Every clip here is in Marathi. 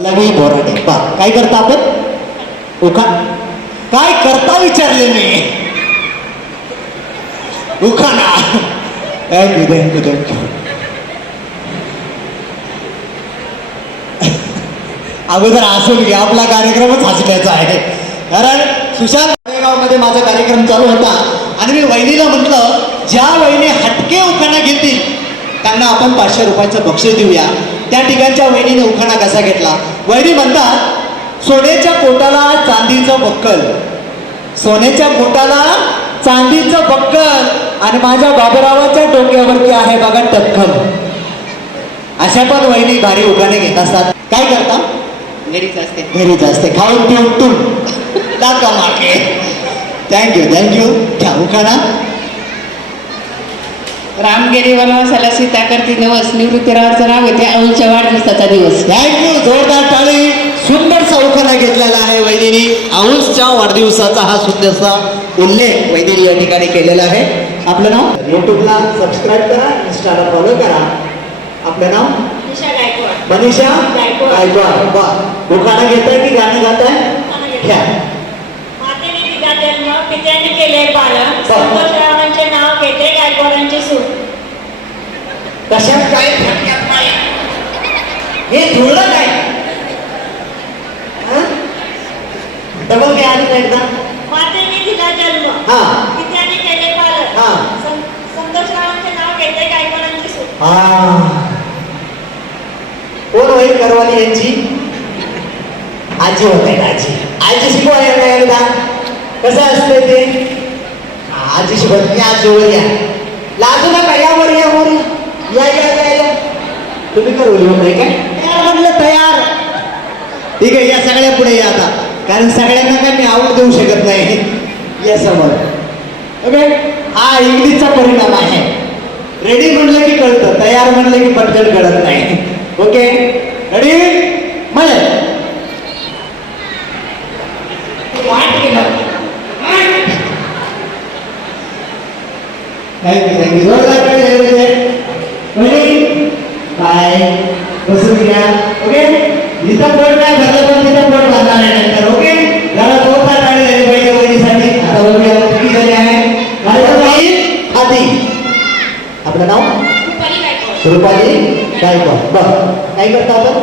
लवी बोराडे बा काय करता आपण? उखा. काय करता विचारले मी? उखाणा. थँक्यू थँक्यू अगोदर असून घ्या आपला कार्यक्रमच हसण्याचा आहे. कारण सुशांत मध्ये माझा कार्यक्रम चालू होता. आणि मी वहिनीला म्हटलं ज्या वहिनी हटके उखाणा घेतील त्यांना आपण पाचशे रुपयाचं बक्षीस देऊया. त्या ठिकाणच्या वहिनीने उखाणा कसा घेतला? वहिनी म्हणतात सोन्याच्या पोटाला चांदीचं बक्कल. सोन्याच्या पोटाला चांदीचं बक्कल. आणि माझ्या बाबरावाच्या डोक्यावरती आहे बघा टक्कल. अशा पण वहिनी भारी उखाणे घेत असतात. काय करता? घरीच असते. घरीच असते. खाऊन पिऊन तुम. टाका मागे. थँक्यू थँक्यू घ्या उखाणा. रामगिरी वनवासाला सीता करती नवस निवृत्तीरावाचं नाव येते औलच्या वाढदिवसाचा दिवस. थँक्यू जोरदार टाळी. सुंदरसा उखाणा घेतलेला आहे वैदिनी. औंसच्या वाढदिवसाचा हा सुंदरसा उल्लेख वैदिनी या ठिकाणी केलेला आहे. आपलं नाव? युट्यूबला सबस्क्राईब करा इन्स्टाला फॉलो करा. आपलं नाव? मनीषा गायकवाड. गायकवाड. वा उखाणा घेताय की गाणं गाताय? घ्या. केले घेते गायकवाडांची सूट. कशात काय फटक्यात काय हे जुळलं काय? डबल काय आलं एकदा. मातेने तिचा जन्म. हा. पित्याने केले पालन हा. संतोषरावांचे नाव घेते गायकवाडांची सूट? हा. कोण होईल करवाली यांची? आजी होते आजी. आजी शिकवाय का एकदा. कसं असते ते? आजी शिकवत मी आज जवळ या लाजू नका या वर या वर या या या तुम्ही करवली नाही काय तयार म्हटलं तयार. ठीक आहे या सगळ्या पुढे या आता. कारण सगळ्यांना काय मी आवड देऊ शकत नाही. या समोर. ओके हा इंग्लिशचा परिणाम आहे. रेडी म्हणलं की कळतं तयार म्हणलं की पटकन कळत नाही. ओके रेडी म्हणे थँक्यू थँक्यू जोरदार टाळी द्यायला पाहिजे. Ready? बाय बसून घ्या ओके जिथं पोट नाही भरलं पण तिथं पोट भरणार आहे नंतर ओके जरा जोरदार टाळी झाली पाहिजे वहिनीसाठी आता बघूया किती जणी आहे माझं बाई आधी आपलं नाव रुपाली गायकवाड। बर काय करता आपण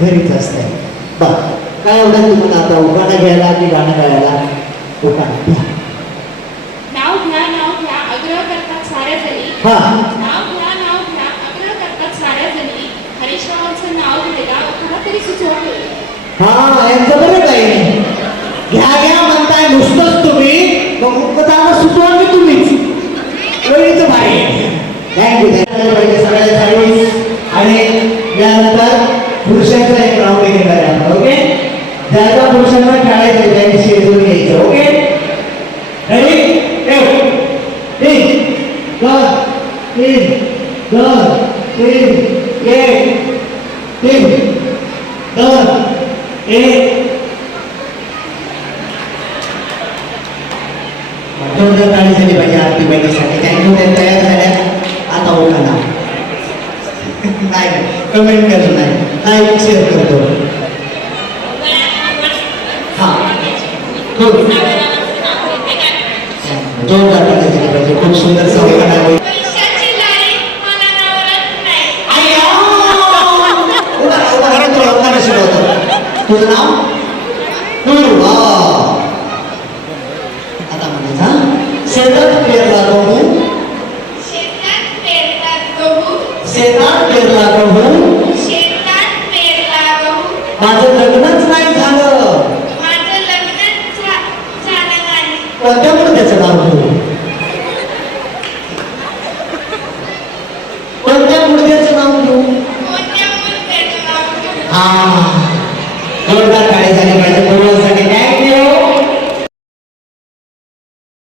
घरीच असते. बर काय एवढं तुम्हाला आता? उखाणा घ्यायला की गाणं गायला? उखाणा हा. यांचं बरं काही घ्या घ्या म्हणताय. नुसतंच तुम्ही. मग सुचवा की तुम्हीच. वहिनीचं भारी थँक्यू थँक्यू पाहिजे सगळ्यांसाठी आणि यानंतर पुरुषांचा एक राऊंड घेणार आहे ओके ज्याचा पुरुषांना खेळायचं त्यांनी शेजून घ्यायचं ओके रेडी तीन दोन तीन दोन तीन एक तीन दोन एक जोरदार टाळी झाली पाहिजे आरती बहिणीसाठी थँक्यू त्या तयार झाल्या. आता ना नाही कमेंट करतो नाही. लाईक शेअर करतो. हा. खूप जोरदार टाळी झाली पाहिजे. खूप सुंदर सवय आहे पैशाची लारी मला नावरत नाही परत तुला उखाणा शिकवतो तुझं नाव तू वा आता म्हणायचा शेतात पेरला गहू शेतात पेरतात गहू शेतात पेरला गहू माझं लग्नच नाही झालं. झालं कोणत्यामुळे त्याचं नाव घेऊ कोणत्या मुर्द्याचं नाव घेऊ कोणत्या मुलग्याचं नाव घेऊ? हा.